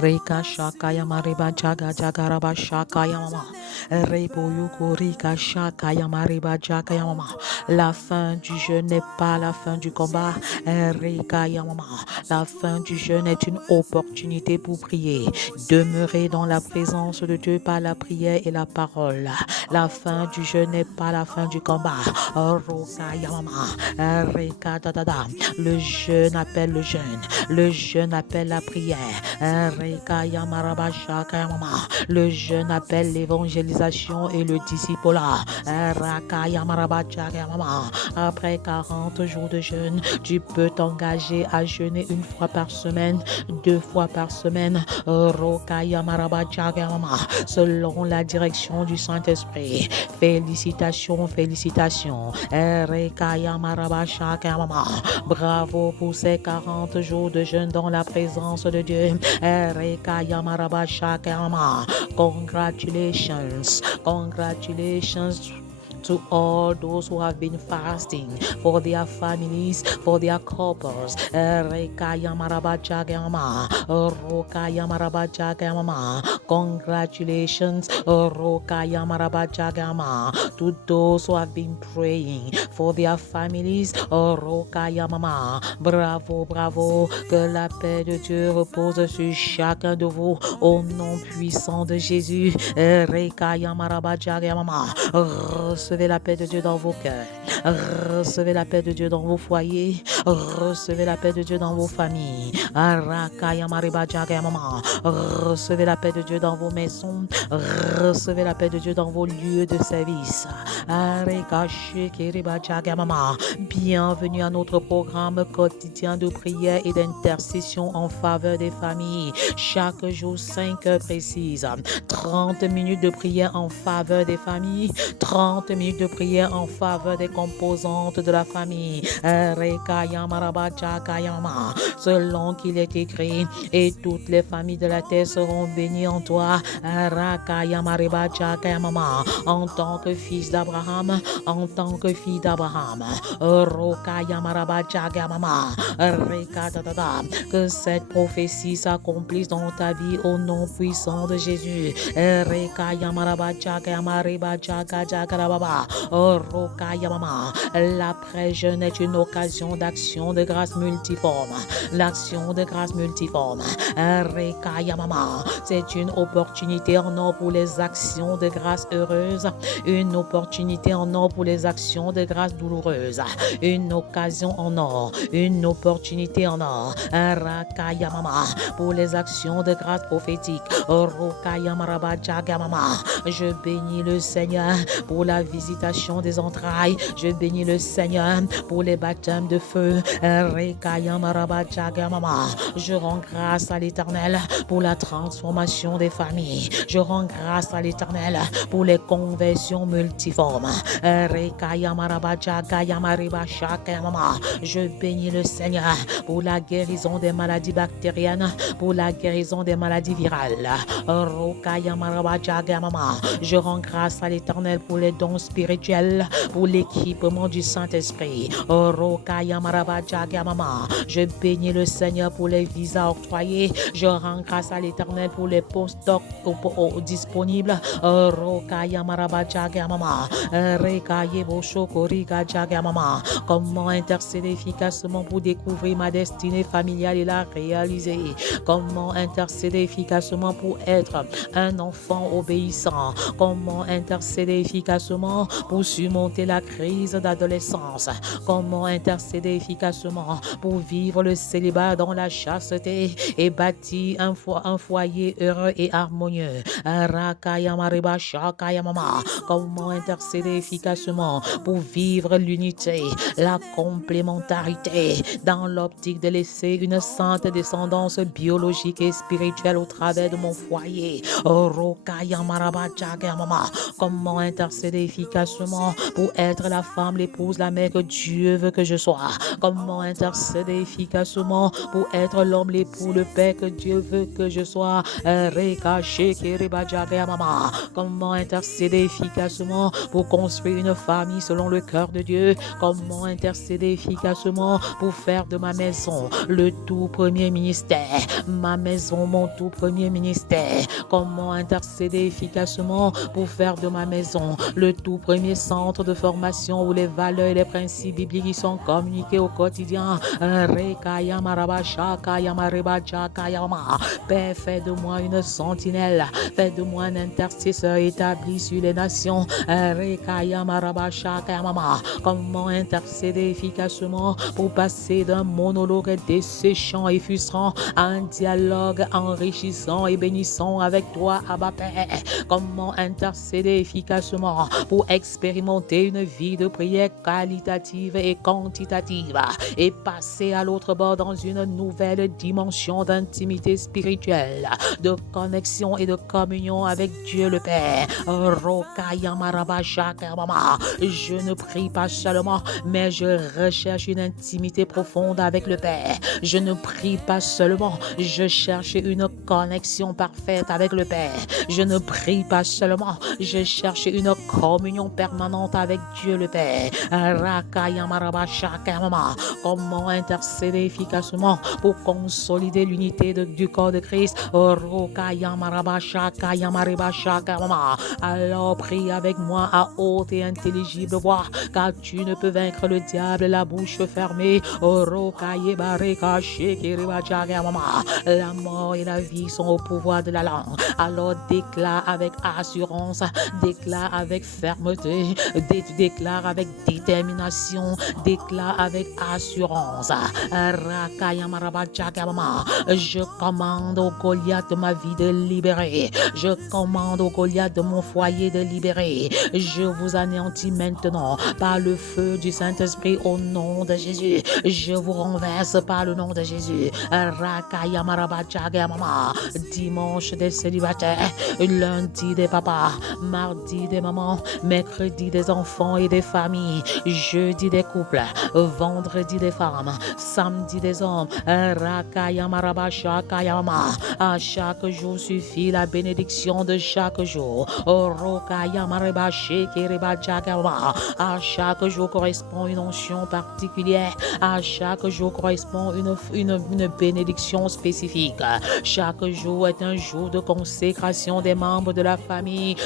Reka Shakaya Mariba Jaga Jagaraba Shakaya Mama. Rebo Yuko Rika Shakaya Mariba Jagaya Mama. La fin du jeûne n'est pas la fin du combat. Reka Yamama. La fin du jeûne est une opportunité pour prier. Demeurer dans la présence de Dieu par la prière et la parole. La fin du jeûne n'est pas la fin du combat. Roka Yamama. Reka Dadada. Le jeûne appelle le jeûne. Le jeûne appelle la prière. Reka Yamaraba Shaka Yamama. Le jeûne appelle l'évangélisation et le discipulat. Raka Yamaraba Shaka Yamama. Après 40 jours de jeûne, tu peux t'engager à jeûner une fois par semaine, 2 fois par semaine. Roka Yamaraba Shaka Yamama. Selon la direction du Saint-Esprit. Félicitations, félicitations. Reka Yamaraba Shaka Yamama. Bravo pour ces 40 jours de jeûne dans la présence de Dieu. Reka Yamaraba Shaka Yamama. Congratulations. Congratulations to all those who have been fasting for their families, for their couples. Reka Yamaraba Jagama. Roka Yamaraba Jagama. Congratulations, Roka Yamaraba Jagama, to those who have been praying for their families. Roka Yamama. Bravo, bravo. Que la paix de Dieu repose sur chacun de vous au nom puissant de Jésus. Reka Yamaraba Jagama. Recevez la paix de Dieu dans vos cœurs. Recevez la paix de Dieu dans vos foyers. Recevez la paix de Dieu dans vos familles. Recevez la paix de Dieu dans vos maisons. Recevez la paix de Dieu dans vos lieux de service. Bienvenue à notre programme quotidien de prière et d'intercession en faveur des familles. Chaque jour, 5 heures précises. 30 minutes de prière en faveur des familles. 30 minutes de prière en faveur des composantes de la famille. Selon qu'il est écrit, et toutes les familles de la terre seront bénies en toi. En tant que fils d'Abraham, en tant que fille d'Abraham. Que cette prophétie s'accomplisse dans ta vie au nom puissant de Jésus. L'après-jeûne est une occasion d'action de grâce multiforme. L'action de grâce multiforme. C'est une opportunité en or pour les actions de grâce heureuses. Une opportunité en or pour les actions de grâce douloureuses. Une occasion en or. Une opportunité en or. Pour les actions de grâce prophétiques. Je bénis le Seigneur pour la visitation des entrailles. Je bénis le Seigneur pour les baptêmes de feu. Je rends grâce à l'Éternel pour la transformation des familles. Je rends grâce à l'Éternel pour les conversions multiformes. Je bénis le Seigneur pour la guérison des maladies bactériennes, pour la guérison des maladies virales. Je rends grâce à l'Éternel pour les dons spirituels, pour l'équipement du Saint-Esprit. Je bénis le Seigneur pour les visas octroyés. Je rends grâce à l'Éternel pour les postdocs disponibles. Comment intercéder efficacement pour découvrir ma destinée familiale et la réaliser? Comment intercéder efficacement pour être un enfant obéissant? Comment intercéder efficacement pour surmonter la crise d'adolescence? Comment intercéder efficacement pour vivre le célibat dans la chasteté et bâtir un foyer heureux et harmonieux? Comment intercéder efficacement pour vivre l'unité, la complémentarité dans l'optique de laisser une sainte descendance biologique et spirituelle au travers de mon foyer? Comment intercéder efficacement pour être la femme, l'épouse, la mère que Dieu veut que je sois? Comment intercéder efficacement pour être l'homme, l'époux, le père que Dieu veut que je sois. Comment intercéder efficacement pour construire une famille selon le cœur de Dieu. Comment intercéder efficacement pour faire de ma maison le tout premier ministère. Ma maison, mon tout premier ministère. Comment intercéder efficacement pour faire de ma maison le tout premier centre de formation où les valeurs et les principes bibliques sont communiqués au quotidien. Père, fais de moi une sentinelle, fais de moi un intercesseur établi sur les nations. Comment intercéder efficacement pour passer d'un monologue desséchant et frustrant à un dialogue enrichissant et bénissant avec toi, Abba Père. Comment intercéder efficacement pour expérimenter une vie de prière qualitative et quantitative et passer à l'autre bord dans une nouvelle dimension d'intimité spirituelle, de connexion et de communion avec Dieu le Père. Je ne prie pas seulement, mais je recherche une intimité profonde avec le Père. Je ne prie pas seulement, je cherche une connexion parfaite avec le Père. Je ne prie pas seulement, je cherche une communion permanente avec Dieu le Père. Comment intercéder efficacement pour consolider l'unité du corps de Christ. Alors prie avec moi à haute et intelligible voix, car tu ne peux vaincre le diable la bouche fermée. La mort et la vie sont au pouvoir de la langue. Alors déclare avec assurance, déclare avec fermeté, déclare avec détermination, déclare avec assurance. Je commande au Goliath de ma vie de libérer. Je commande au Goliath de mon foyer de libérer. Je vous anéantis maintenant par le feu du Saint-Esprit au nom de Jésus. Je vous renverse par le nom de Jésus. Dimanche des célibataires, lundi des papas, mardi des mamans, mercredi des enfants et des familles, jeudi des couples, vendredi des femmes, samedi des hommes. À chaque jour suffit la bénédiction de chaque jour. À chaque jour correspond une onction particulière. À chaque jour correspond une bénédiction spécifique. Chaque jour est un jour de consécration des membres de la famille.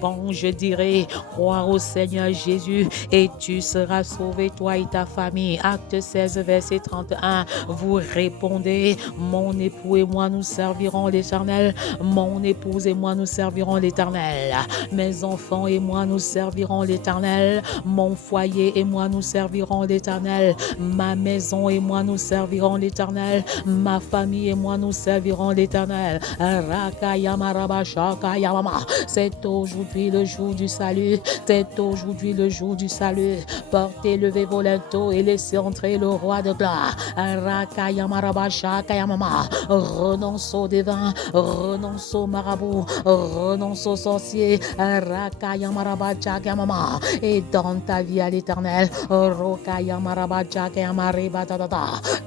Quand je dirai croire au Seigneur Jésus et tu seras sauvé, toi et ta famille. Acte 16, verset 31. Vous répondez, mon époux et moi nous servirons l'Éternel. Mon épouse et moi nous servirons l'Éternel. Mes enfants et moi nous servirons l'Éternel. Mon foyer et moi nous servirons l'Éternel. Ma maison et moi nous servirons l'Éternel. Ma famille et moi nous servirons l'Éternel. C'est aujourd'hui le jour du salut. C'est aujourd'hui le jour du salut. Portez, levez vos linteaux et laissez entrer le roi de gloire. Renonce au divin, renonce au marabout, renonce aux sorciers. Et donne ta vie à l'Éternel.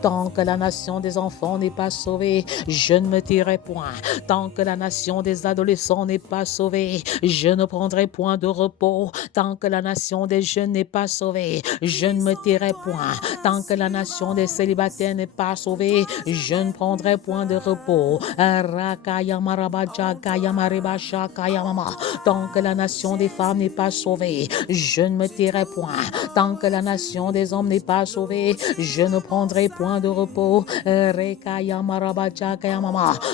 Tant que la nation des enfants n'est pas sauvée, je ne me tirerai point. Tant que la nation des adolescents n'est pas sauvée, je ne prendrai point de repos. Tant que la nation des jeunes n'est pas sauvée, je ne me tirerai point. Tant que la nation des célibataires n'est pas sauvée, je ne prendrai point de repos. Tant que la nation des femmes n'est pas sauvée, je ne me tirerai point. Tant que la nation des hommes n'est pas sauvée, je ne prendrai point de repos.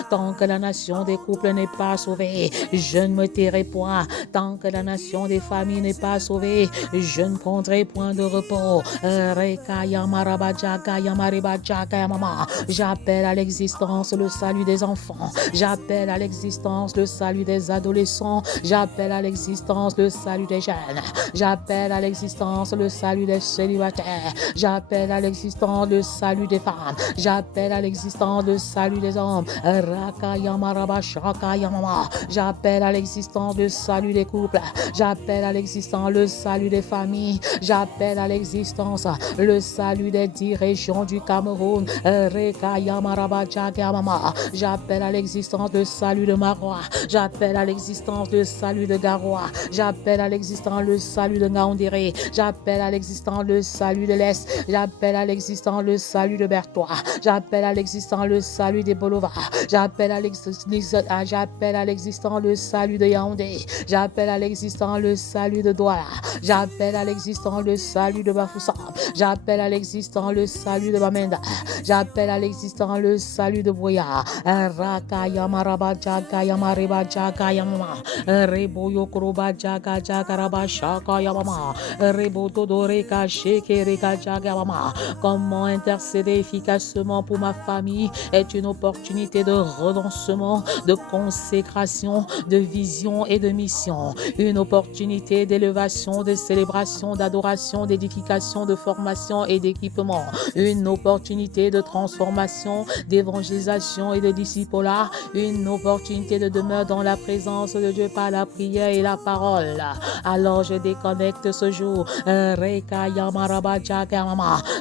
Tant que la nation des couples n'est pas sauvée, je ne me tirerai point. Tant que la nation des familles n'est pas sauvée, je ne prendrai point de repos. J'appelle à l'existence le salut des enfants. J'appelle à l'existence le salut des adolescents. J'appelle à l'existence le salut des jeunes. J'appelle à l'existence le salut des célibataires. J'appelle à l'existence le salut des femmes. J'appelle à l'existence le salut des hommes. J'appelle à l'existence le salut des couples. J'appelle à l'existence le salut des familles. J'appelle à l'existence le salut des 10 régions du Cameroun. J'appelle à l'existence le salut de Marois. J'appelle à l'existence le salut de Garoua. J'appelle à l'existence le salut de Ngaoundéré. J'appelle à l'existence le salut de l'Est. J'appelle à l'existence le salut de Bertois. J'appelle à l'existence le salut des Bolova. J'appelle à l'existence le salut de Yaoundé. J'appelle à l'existence le salut de Douala. J'appelle à l'existence le salut de Bafoussam. J'appelle à l'existence le salut de Bamenda. J'appelle à l'existence le salut de Boya. Raka Yamaraba Jaga Yamariba Jaga Yamama. Rebo Yokoroba Jaga Jagaraba Shaka Yamama. Rebo Todoreka Shekereka Jaga Yamama. Comment intercéder efficacement pour ma famille est une opportunité de renoncement, de consécration, de vision et de mission. Une opportunité d'élévation, de célébration, d'adoration, d'édification, de formation et d'équipement. Une opportunité de transformation, d'évangélisation et de discipulat. Une opportunité de demeure dans la présence de Dieu par la prière et la parole. Alors je déconnecte ce jour.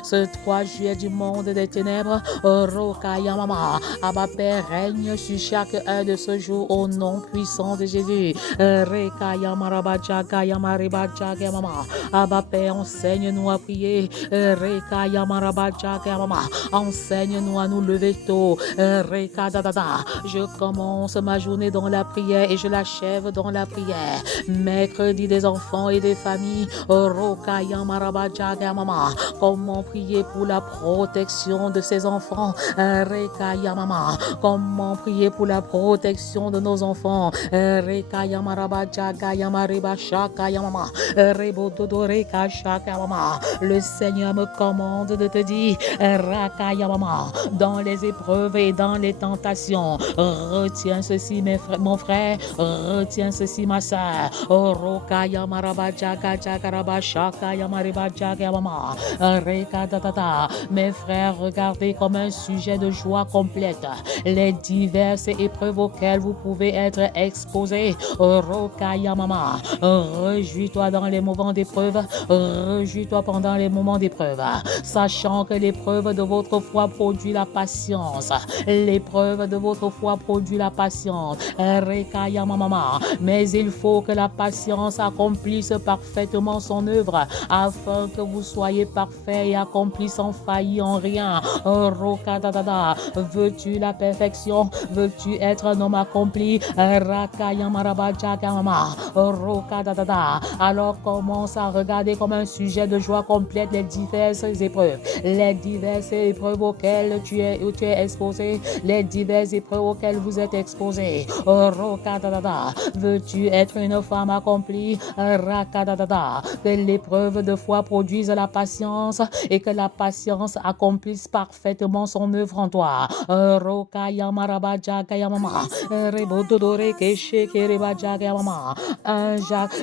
Ce 3 juillet du monde des ténèbres. Roka Yamama. Abba Père règne sur chacun de ce jour au nom puissant de Jésus. Reka Yamaraba Jaga Yamariba Jaga Yamama. Abba Père, enseigne-nous à prier. Reka Yamaraba Jaga Yamama. Enseigne-nous à nous lever tôt. Reka Dadada. Je commence ma journée dans la prière et je l'achève dans la prière. Mercredi des enfants et des familles. Roka Yamaraba Jaga Yamama. Comment prier pour la protection de ces enfants? Reka Yamama. Comment prier pour la protection de nos enfants? Reka Yamaraba Jaga Yamariba Shaka Yamama. Rebo Dodo Reka Shaka Yamama. Le Seigneur me commande de te dire, Raka Yamama, dans les épreuves et dans les tentations, retiens ceci mon frère, retiens ceci ma soeur. Roka Yamaraba Jaga Jagaraba Shaka Yamariba Jaga Yamama. Reka Dadada. Mes frères, regardez comme un sujet de joie complète les diverses épreuves auxquelles vous pouvez être exposés. Roka Yamama. Réjouis-toi dans les moments d'épreuve. Réjouis-toi pendant les moments d'épreuve. Sachant que l'épreuve de votre foi produit la patience. L'épreuve de votre foi produit la patience. Reka Yamama. Mais il faut que la patience accomplisse parfaitement son œuvre afin que vous soyez parfait et accompli sans faillir en rien. Roka Dadada. Veux-tu la perfection? Veux-tu être un homme accompli? Raka Yamaraba Jaga Mama. Roka Dadada. Alors commence à regarder comme un sujet de joie complète les diverses épreuves. Les diverses épreuves auxquelles tu es exposé. Les diverses épreuves auxquelles vous êtes exposés. Roka Dadada. Veux-tu être une femme accomplie? Raka Dadada. Que l'épreuve de foi produise la patience et que la patience accomplisse parfaitement son œuvre en toi. Roka Yamaraba Jaga Yamama. Rebo Dodore Keshe Kereba Jaga Yamama.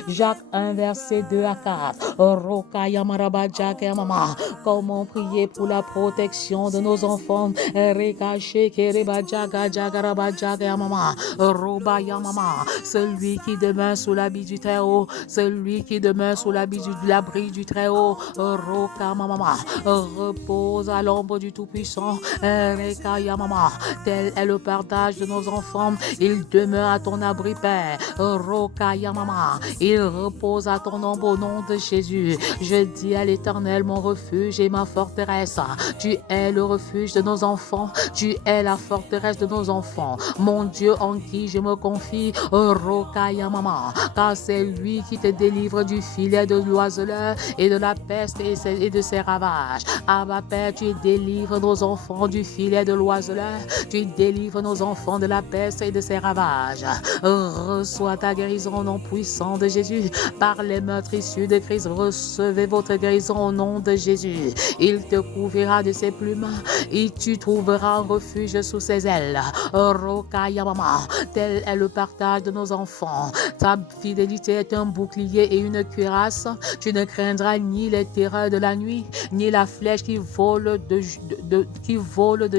Jacques 1 verset 2 à 4. Roka Yamaraba Jaga Yamama. Comment prier pour la protection de nos enfants? Reka Shekereba Jaga Jagaraba Jaga Yamama. Roba Yamama. Celui qui demeure sous l'habit du Très-Haut. Celui qui demeure sous l'abri du Très-Haut. Roka Mama. Repose à l'ombre du Tout-Puissant. Reka Yamama. Tel est le partage de nos enfants. Il demeure à ton abri, Père. Roka Yamama. Il repose à ton ombre au nom de Jésus. Je dis à l'Éternel, mon refuge et ma forteresse. Tu es le refuge de nos enfants. Tu es la forteresse de nos enfants. Mon Dieu en qui je me confie. Roka Yamama. Car c'est lui qui te délivre du filet de l'oiseleur et de la peste et de ses ravages. Abba Père, tu délivres nos enfants du filet de l'oiseleur. Tu délivres nos enfants de la peste et de ses ravages. Reçois ta guérison au nom puissant de Jésus. Par les meurtrissures de Christ, recevez votre guérison au nom de Jésus. Il te couvrira de ses plumes et tu trouveras un refuge sous ses ailes. Roka Yamama. Tel est le partage de nos enfants. Ta fidélité est un bouclier et une cuirasse. Tu ne craindras ni les terreurs de la nuit, ni la flèche qui vole de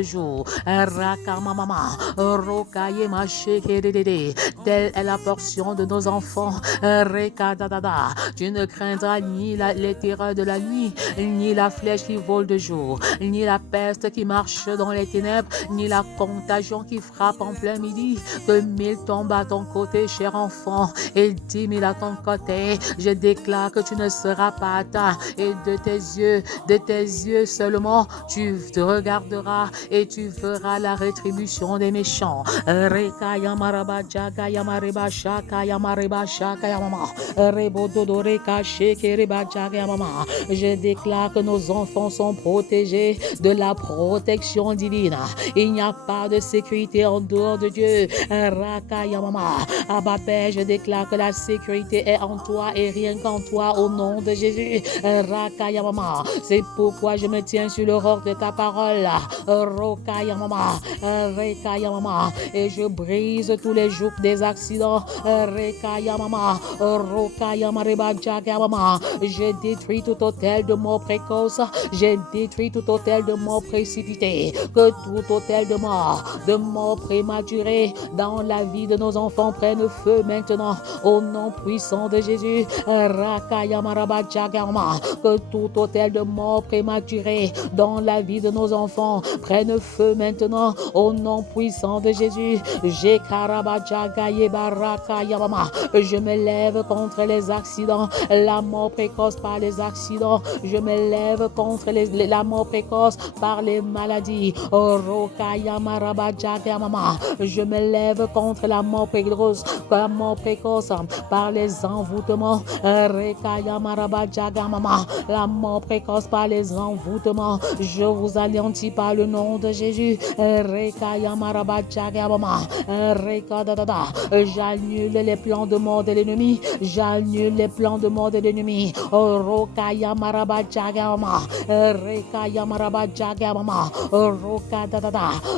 jour. Rakamamama. Rokaye Machekedede. Telle est la portion de nos enfants. Rekadadada. Tu ne craindras ni les terreurs de la nuit, ni la flèche qui vole de jour, ni la peste qui marche dans les ténèbres, ni la contagion qui frappe en plein midi. Que 1000 tombent à ton côté, cher enfant, et 10 000 à ton côté. Je déclare que tu ne seras pas atteint, et de tes yeux seulement, tu te regarderas et tu verras la rétribution des méchants. Reka yamaraba jaga yamareba shaka yamareba shaka yamama. Rebododo reka sheke reba jaga yamama. Je déclare que nos enfants sont protégés de la protection divine. Il n'y a pas de sécurité en dehors de Dieu. Raka yamama. Abba Père, je déclare que la sécurité est en toi et rien qu'en toi au nom de Jésus. Raka yamama. C'est pourquoi je me tiens sur le roc de ta parole. Roka yamama. Reka yamama. Et je brise tous les jours des accidents. Reka yamama. Roka yamareba jaga yamama. Je détruis tout hôtel de mort précoce. Je détruis tout hôtel de mort précipité. Que tout hôtel de mort prématurée dans la vie de nos enfants prenne feu maintenant au nom puissant de Jésus. Raka yamaraba jaga yamama. Que tout hôtel de mort prématurée dans la vie de nos enfants prenne feu maintenant au nom puissant de Jésus. Je me lève contre les accidents, la mort précoce par les accidents. Je me lève contre la mort précoce par les maladies. Je me lève contre la mort précoce par les envoûtements. La mort précoce par les envoûtements. Je vous anéantis par le nom de Jésus. J'annule les plans de mort de l'ennemi. J'annule les plans de mort de l'ennemi.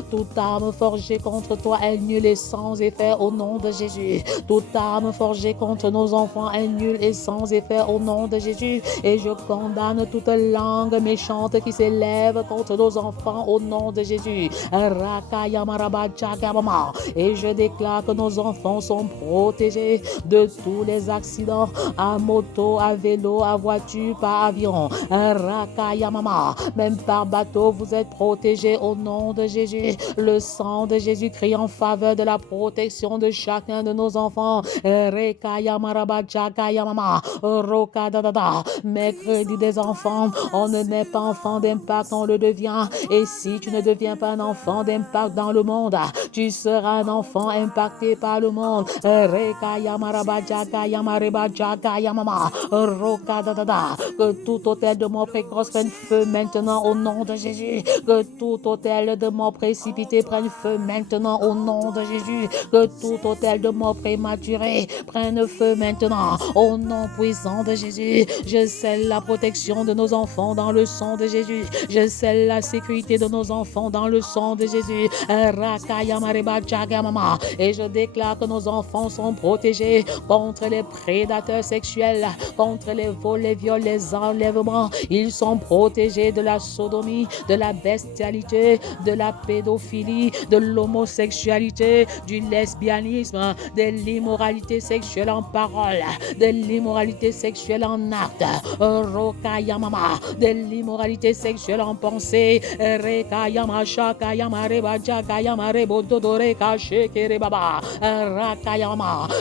Toute arme forgée contre toi est nulle et sans effet au nom de Jésus. Toute arme forgée contre nos enfants est nulle et sans effet au nom de Jésus. Et je condamne toute langue méchante qui s'élève contre nos enfants au nom de Jésus. Et je déclare que nos enfants sont protégés de tous les accidents à moto, à vélo, à voiture, par avion. Même par bateau, vous êtes protégés au nom de Jésus. Le sang de Jésus crie en faveur de la protection de chacun de nos enfants. Mercredi des enfants, on ne naît pas enfant d'impact, on le devient. Et si tu ne deviens pas un enfant d'impact dans le monde, tu seras un enfant impacté par le monde. Que tout hôtel de mort précoce prenne feu maintenant au nom de Jésus. Que tout hôtel de mort précipité prenne feu maintenant au nom de Jésus. Que tout hôtel de mort prématuré prenne feu maintenant au nom puissant de Jésus. Je scelle la protection de nos enfants dans le sang de Jésus. Je scelle la sécurité de nos enfants dans le sang de Jésus. Et je déclare que nos enfants sont protégés contre les prédateurs sexuels, contre les vols, les viols, les enlèvements. Ils sont protégés de la sodomie, de la bestialité, de la pédophilie, de l'homosexualité, du lesbianisme, de l'immoralité sexuelle en parole, de l'immoralité sexuelle en acte, de l'immoralité sexuelle en pensée.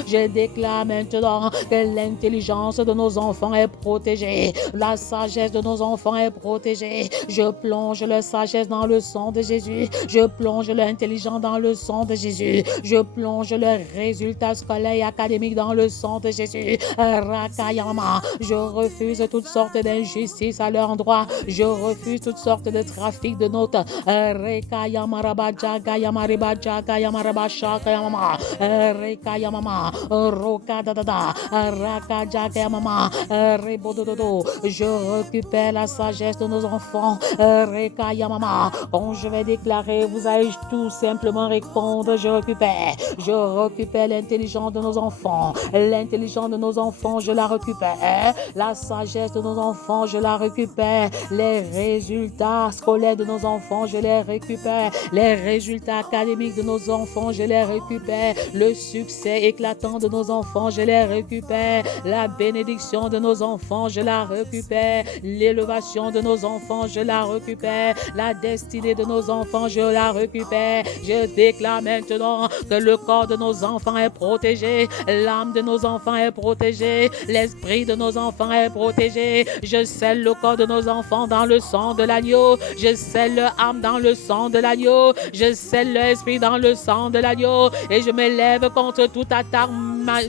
Je déclare maintenant que l'intelligence de nos enfants est protégée, la sagesse de nos enfants est protégée. Je plonge leur sagesse dans le sang de Jésus. Je plonge leur intelligence dans le sang de Jésus. Je plonge leurs résultats scolaires et académiques dans le sang de Jésus. Je refuse toutes sortes d'injustices à leur endroit. Je refuse toutes sortes de trafic de notes. Je récupère la sagesse de nos enfants. Quand je vais déclarer, vous allez tout simplement répondre, je récupère. Je récupère l'intelligence de nos enfants. L'intelligence de nos enfants, je la récupère. La sagesse de nos enfants, je la récupère. Les résultats scolaires de nos enfants, je les récupère. Les résultats académiques de nos enfants, je les récupère. Le succès éclatant de nos enfants, je les récupère. La bénédiction de nos enfants, je la récupère. L'élévation de nos enfants, je la récupère. La destinée de nos enfants, je la récupère. Je déclare maintenant que le corps de nos enfants est protégé. L'âme de nos enfants est protégée. L'esprit de nos enfants est protégé. Je scelle le corps de nos enfants dans le sang de l'agneau. Je scelle leur âme dans le sang de l'agneau. Je scelle l'esprit dans le sang de l'agneau. Et je m'élève contre toute attaque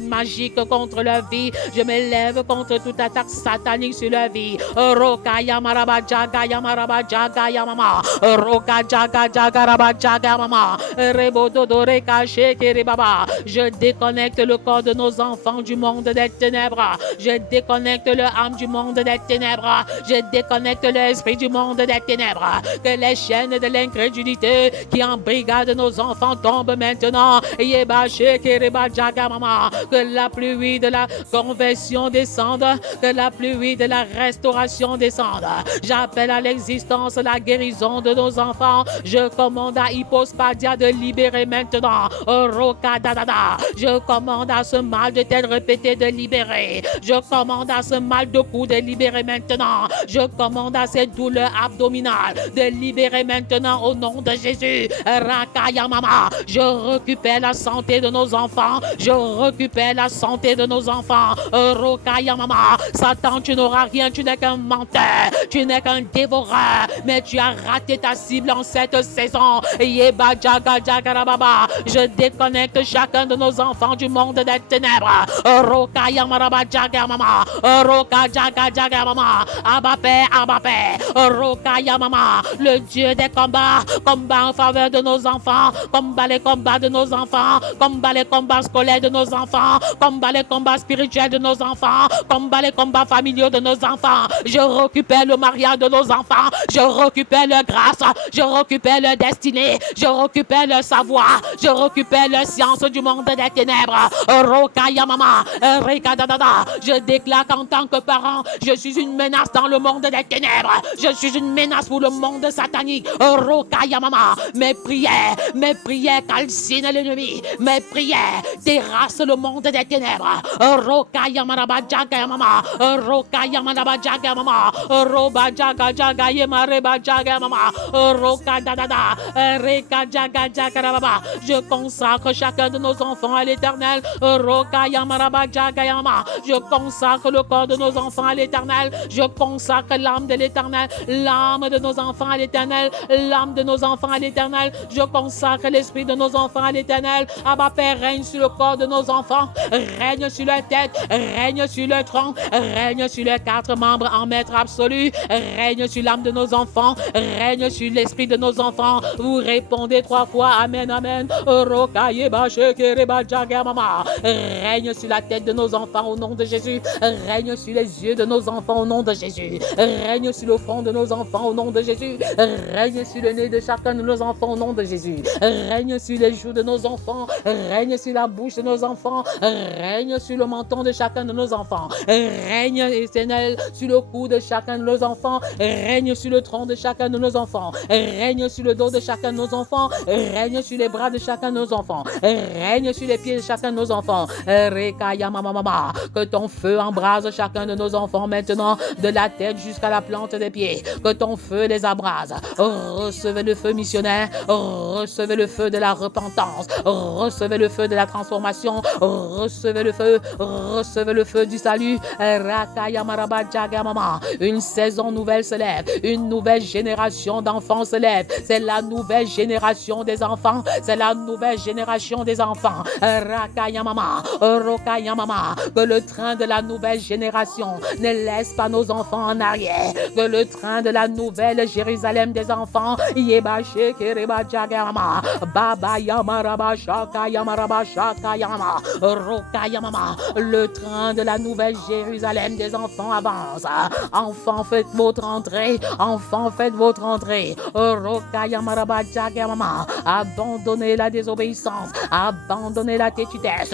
magique contre leur vie. Je m'élève contre toute attaque satanique sur leur vie. Roka yamaraba jaga yamaraba jaga yamama. Roka jaga jaga raba jaga mama. Rebododore kache keribaba. Je déconnecte le corps de nos enfants du monde des ténèbres. Je déconnecte leur âme du monde des ténèbres. Je déconnecte l'esprit du monde des ténèbres. Que les chaînes de l'incrédulité qui embrigadent nos enfants tombent maintenant. Yebache keriba jaga mama. Que la pluie de la conversion descende. Que la pluie de la restauration descende. J'appelle à l'existence la guérison de nos enfants. Je commande à Hypospadia de libérer maintenant. Roka dadada. Je commande à ce mal de tête répété de libérer. Je commande à ce mal de cou de libérer maintenant. Je commande à ces douleurs abdominales de libérer maintenant au nom de Jésus. Rakaya mama. Je récupère la santé de nos enfants. Je récupère la santé de nos enfants. Rokaya mama. Satan, tu n'auras rien. Tu n'es qu'un menteur. Tu n'es qu'un dévoreur. Mais tu as raté ta cible en cette saison. Yeba jaga jaga rababa. Je déconnecte chacun de nos enfants du monde des ténèbres. Rokaya maraba jaga mama. Roka jaga jaga mama. Abba Père, Abba Père. Rokaya mama. Le Dieu des combats. Combat en faveur de nos enfants. Combat les combats de nos enfants. Combat les combats scolaires de nos enfants. Combat les combats spirituels de nos enfants. Combat les combats familiaux de nos enfants. Je récupère le mariage de nos enfants. Je récupère leur grâce. Je récupère leur destinée. Je récupère leur savoir. Je récupère leur science du monde des ténèbres. Rokaya mama. Rekadadada. Je déclare qu'en tant que parent, je suis une menace dans le monde des ténèbres. Je suis une menace pour le monde satanique. Rokaya mama. Mes prières calcinent l'ennemi. Mes prières terrassent le monde des ténèbres. Rokaya maraba jaga mama. Rokaya maraba jaga mama. Roba jaga jaga yemareba jaga mama. Roka dadada. Reka jaga jaga baba. Je consacre chacun de nos enfants à l'Éternel. Rokaya maraba jaga mama. Je consacre le corps de nos enfants à l'Éternel. Je consacre l'âme de l'Éternel. L'âme de nos enfants à l'Éternel. L'âme de nos enfants à l'Éternel. Je consacre l'esprit de nos enfants à l'Éternel. Abba Père, règne sur le corps de nos enfants. Règne sur leur tête. Règne sur leur tronc. Règne sur leurs 4 membres en maître absolu. Règne sur l'âme de nos enfants. Règne sur l'esprit de nos enfants. Vous répondez 3 fois. Amen, amen. Règne sur la tête de nos enfants au nom de Jésus. Règne sur les yeux de nos enfants au nom de Jésus. Règne sur le front de nos enfants au nom de Jésus. Règne sur le nez de chacun de nos enfants au nom de Jésus. Règne sur les joues de nos enfants. Règne sur la bouche de nos enfants. Règne sur le menton de chacun de nos enfants. Règne, éternel, sur le cou de chacun de nos enfants. Règne sur le tronc de chacun de nos enfants. Règne sur le dos de chacun de nos enfants. Règne sur les bras de chacun de nos enfants. Règne sur les pieds de chacun de nos enfants. Que ton feu embrase chacun de nos enfants maintenant, de la tête jusqu'à la plante des pieds. Que ton feu les abrase. Recevez le feu missionnaire. Recevez le feu de la repentance. Recevez le feu de la transformation. Recevez le feu. Recevez le feu du salut. Une saison nouvelle se lève. Une nouvelle génération d'enfants se lève. C'est la nouvelle génération des enfants. C'est la nouvelle génération des enfants. Que le train de la nouvelle génération ne laisse pas nos enfants en arrière. Que le train de la nouvelle Jérusalem des enfants le train de la nouvelle Jérusalem des enfants avance. Enfants, faites votre entrée. Enfants, faites votre entrée. Abandonnez la désobéissance. Abandonnez la tétutesse.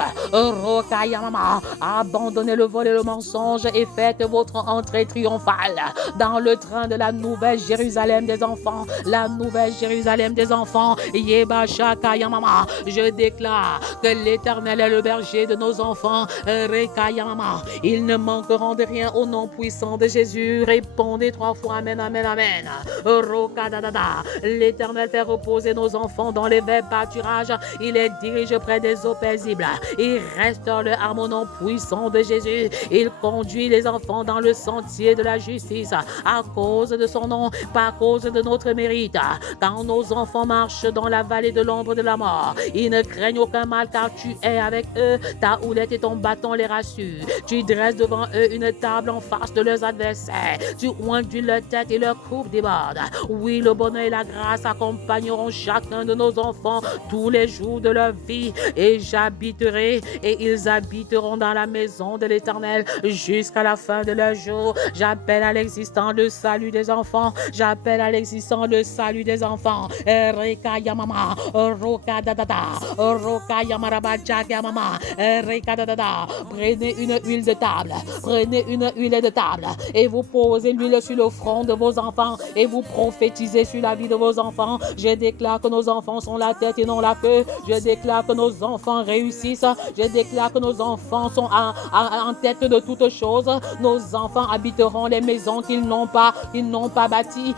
Abandonnez le vol et le mensonge et faites votre entrée triomphale dans le train de la nouvelle Jérusalem des enfants. La nouvelle Jérusalem des enfants. Je déclare que l'Éternel est le berger de nos enfants. Rekayama. Ils ne manqueront de rien au nom puissant de Jésus. Répondez 3 fois Amen, Amen, Amen. Rokadadada. L'Éternel fait reposer nos enfants dans les verts pâturages. Il les dirige près des eaux paisibles. Il restaure le âme au nom puissant de Jésus. Il conduit les enfants dans le sentier de la justice à cause de son nom, pas à cause de notre mérite. Quand nos enfants marchent dans la vallée de l'ombre de la mort, ils ne craignent aucun mal car tu es avec eux. Ta houlette et ton bâton les rassurent. Tu dresses devant eux une table en face de leurs adversaires. Tu oinduis leur tête et leur coupe déborde. Oui, le bonheur et la grâce accompagneront chacun de nos enfants tous les jours de leur vie. Et j'habiterai et ils habiteront dans la maison de l'Éternel jusqu'à la fin de leur jour. J'appelle à l'existence le salut des enfants. J'appelle à l'existence le salut des enfants. Reka Yamama, Roka Dadada, Roka Yamaraba Yamama, Reka Dadada. Prenez une huile de table. Prenez une huile de table et vous posez l'huile sur le front de vos enfants et vous prophétisez sur la vie de vos enfants. Je déclare que nos enfants sont la tête et non la queue. Je déclare que nos enfants réussissent. Je déclare que nos enfants sont en tête de toutes choses. Nos enfants habiteront les maisons qu'ils n'ont pas bâties.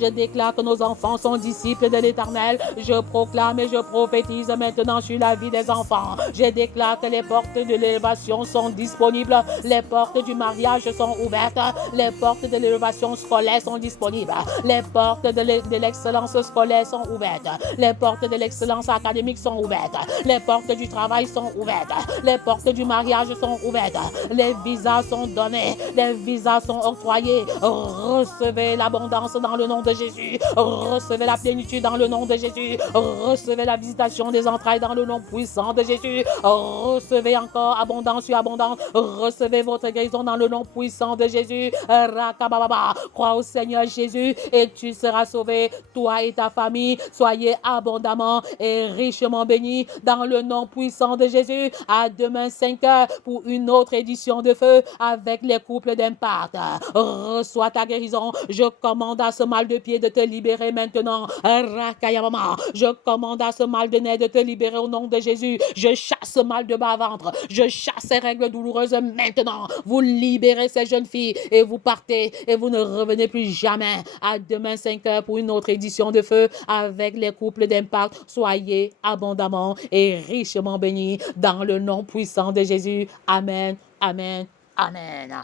Je déclare que nos enfants sont disciples de l'Éternel. Je proclame et je prophétise maintenant sur la vie des enfants. Je déclare que les portes de l'élévation sont disponibles. Les portes du mariage sont ouvertes. Les portes de l'élévation scolaire sont disponibles. Les portes de l'excellence scolaire sont ouvertes. Les portes de l'excellence académique sont ouvertes. Les portes du travail sont ouvertes. Les portes du mariage sont ouvertes. Les visas sont donnés. Les visas sont octroyés. Recevez l'abondance dans le nom de Jésus. Recevez la plénitude dans le nom de Jésus. Recevez la visitation des entrailles dans le nom puissant de Jésus. Recevez encore abondance sur abondance. Recevez votre guérison dans le nom puissant de Jésus. Rakababa. Crois au Seigneur Jésus et tu seras sauvé, toi et ta famille. Soyez abondamment et richement bénis dans le nom puissant de Jésus. À demain 5h pour une autre édition de feu avec les couples d'impact. Reçois ta guérison. Je commande à ce mal de pied de te libérer maintenant. Rakayamama. Je commande à ce mal de nez de te libérer au nom de Jésus. Je chasse ce mal de bas-ventre. Je chasse ces règles douloureuses maintenant. Vous libérez ces jeunes filles et vous partez et vous ne revenez plus jamais. À demain 5h pour une autre édition de feu avec les couples d'impact. Soyez abondamment et richement bénis dans le nom puissant de Jésus. Amen, amen, amen.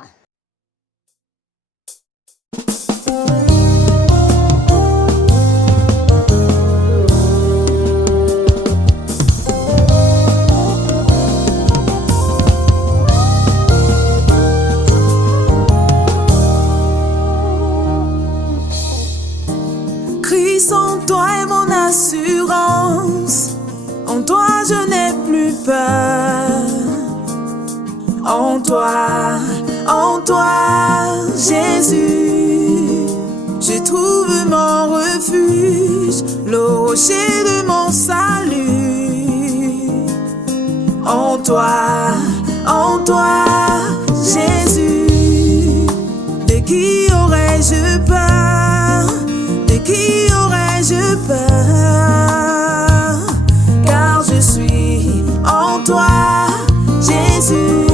Christ en toi est mon assurance. En toi je n'ai plus peur. En toi, Jésus, je trouve mon refuge, le rocher de mon salut. En toi, Jésus, de qui aurais-je peur? De qui aurais-je peur? Car je suis en toi, Jésus.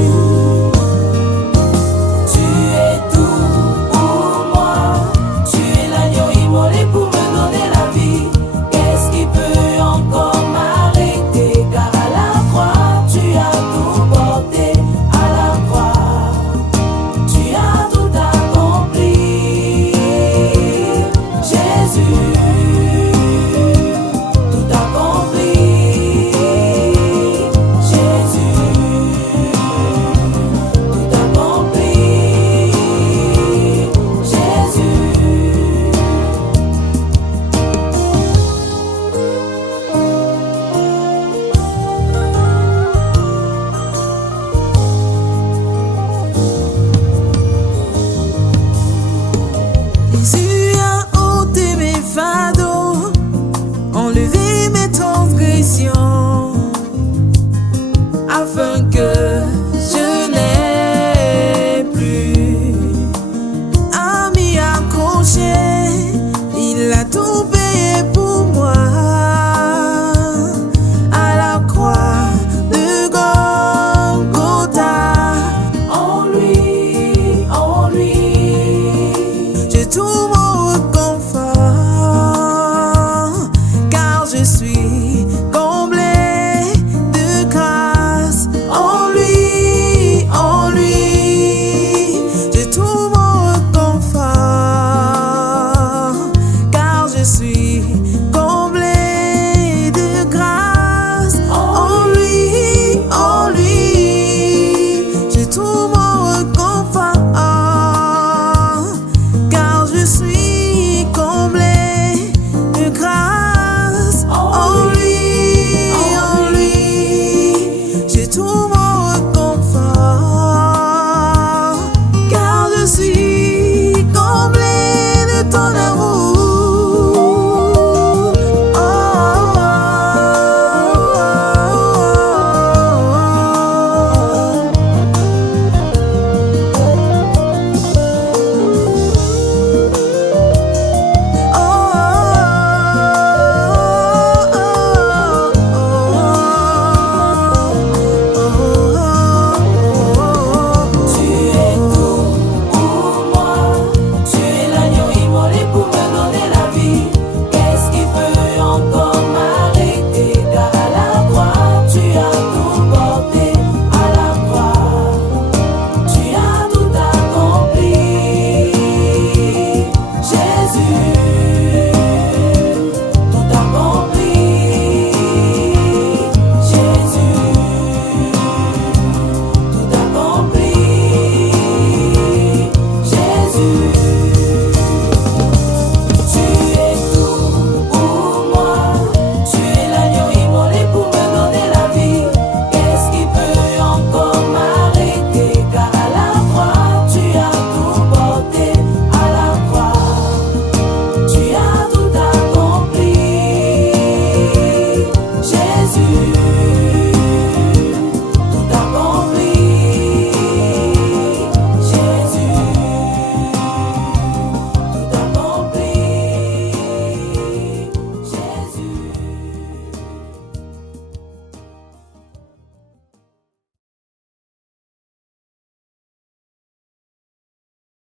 Jésus.